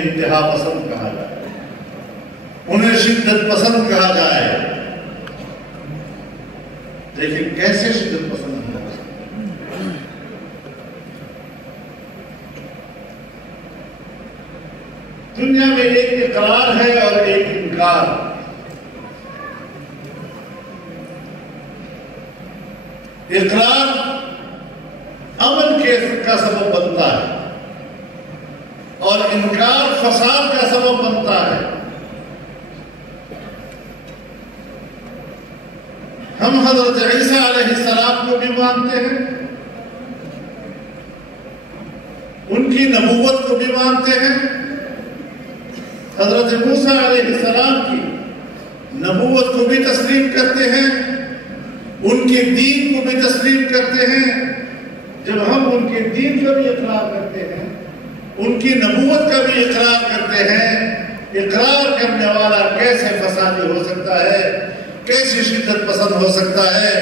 انتہا پسند کہا جائے، انہیں شدت پسند کہا جائے، لیکن کیسے شدت پسند ہو سکتے؟ دنیا میں ایک اقرار ہے اور ایک انکار۔ اقرار امن کا سبب بنتا ہے اور انکار فساد کا سبب بنتا ہے۔ ہم حضرت عیسیٰ علیہ السلام کو بھی مانتے ہیں، ان کی نبوت کو بھی مانتے ہیں، حضرت موسیٰ علیہ السلام کی نبوت کو بھی تسلیم کرتے ہیں، ان کے دین کو بھی تسلیم کرتے ہیں۔ جب ہم ان کے دین کا بھی اقرار کرتے ہیں، ان کی نبوت کا بھی اقرار کرتے ہیں، اقرار کرنے والا کیسے فسادی ہو سکتا ہے، کیسے شدت پسند ہو سکتا ہے،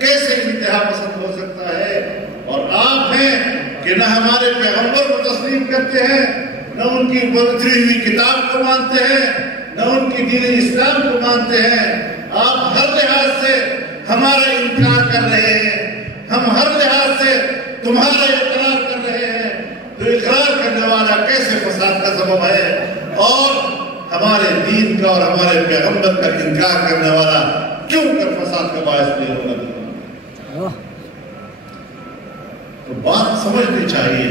کیسے انتہا پسند ہو سکتا ہے؟ اور آپ ہیں کہ نہ ہمارے پیغمبر کو تسلیم کرتے ہیں، نہ ان کی اتری ہوئی کتاب کو مانتے ہیں، نہ ان کی دین اسلام کو مانتے ہیں۔ آپ ہر لحاظ سے ہمارا انکار کر رہے ہیں، ہم ہر لحاظ سے تمہارا اقرار کر رہے ہیں۔ تو اقرار کرنے والا کیسے فساد کا سبب ہے، اور ہمارے دین کا اور ہمارے پیغمبر کا انکار کرنے والا کیوں کر فساد کا باعث نہیں ہوگا؟ تو بات سمجھنی چاہیے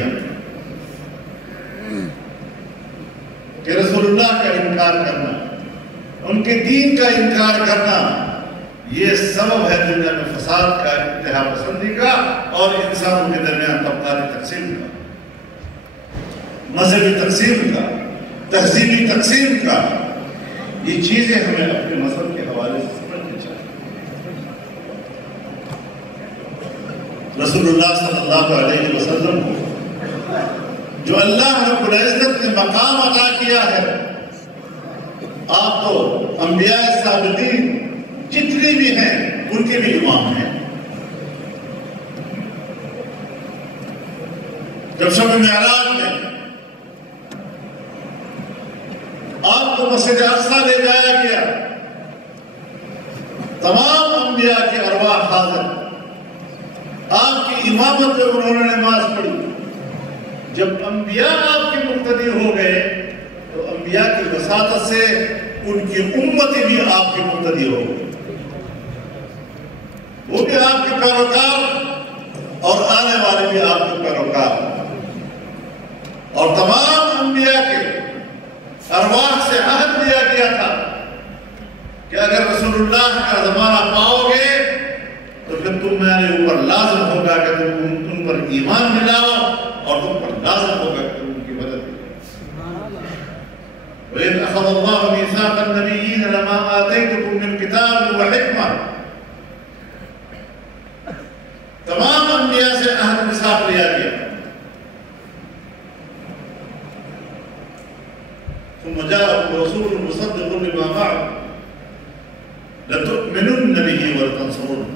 کہ رسول اللہ کا انکار کرنا، ان کے دین کا انکار کرنا، یہ سبب ہے دنیا میں فساد کا، انتہا پسندی کا، اور انسانوں کے درمیان طبقاتی تقسیم کا، مذہبی تقسیم کا، تہذیبی تقسیم کا۔ یہ چیزیں ہمیں اپنے مذہب کے حوالے سے سمجھنی چاہیے۔ رسول اللہ صلی اللہ علیہ وسلم کو جو اللہ رب العزت نے مقام عطا کیا ہے، آپ تو انبیاء سابقین جتنی بھی ہیں ان کے بھی امام ہیں۔ جب شب معراج میں آپ کو مسجد اقصیٰ لے جایا گیا، تمام انبیاء کی ارواح حاضر، آپ کی امامت میں انہوں نے نماز پڑھی۔ جب انبیاء آپ کے مقتدی ہو گئے تو انبیاء کی وساطت سے ان کی امت بھی آپ کے مقتدی ہو گئی، وہ بھی آپ کے پیروکار اور آنے والے بھی آپ کے پیروکار۔ اور تمام انبیاء کے ارواح سے عہد لیا گیا تھا کہ اگر رسول اللہ کا زمانہ پاؤ گے تو پھر تم میرے اوپر لازم ہوگا کہ تم پر ایمان ملاؤ، اور تم پر لازم ہوگا کہ تم ان کی مدد کرو۔ وَإِذْ أَخَذَ اللَّهُ مِيثَاقَ النَّبِيِّينَ لَمَا آتَيْتُكُم مِّن كِتَابٍ وَحِكْمَةٍ، تمام انبیاء سے عہد میثاق لیا گیا۔ ثم جاءكم رسول مصدق لما معكم لتؤمنن به ولتنصرنه،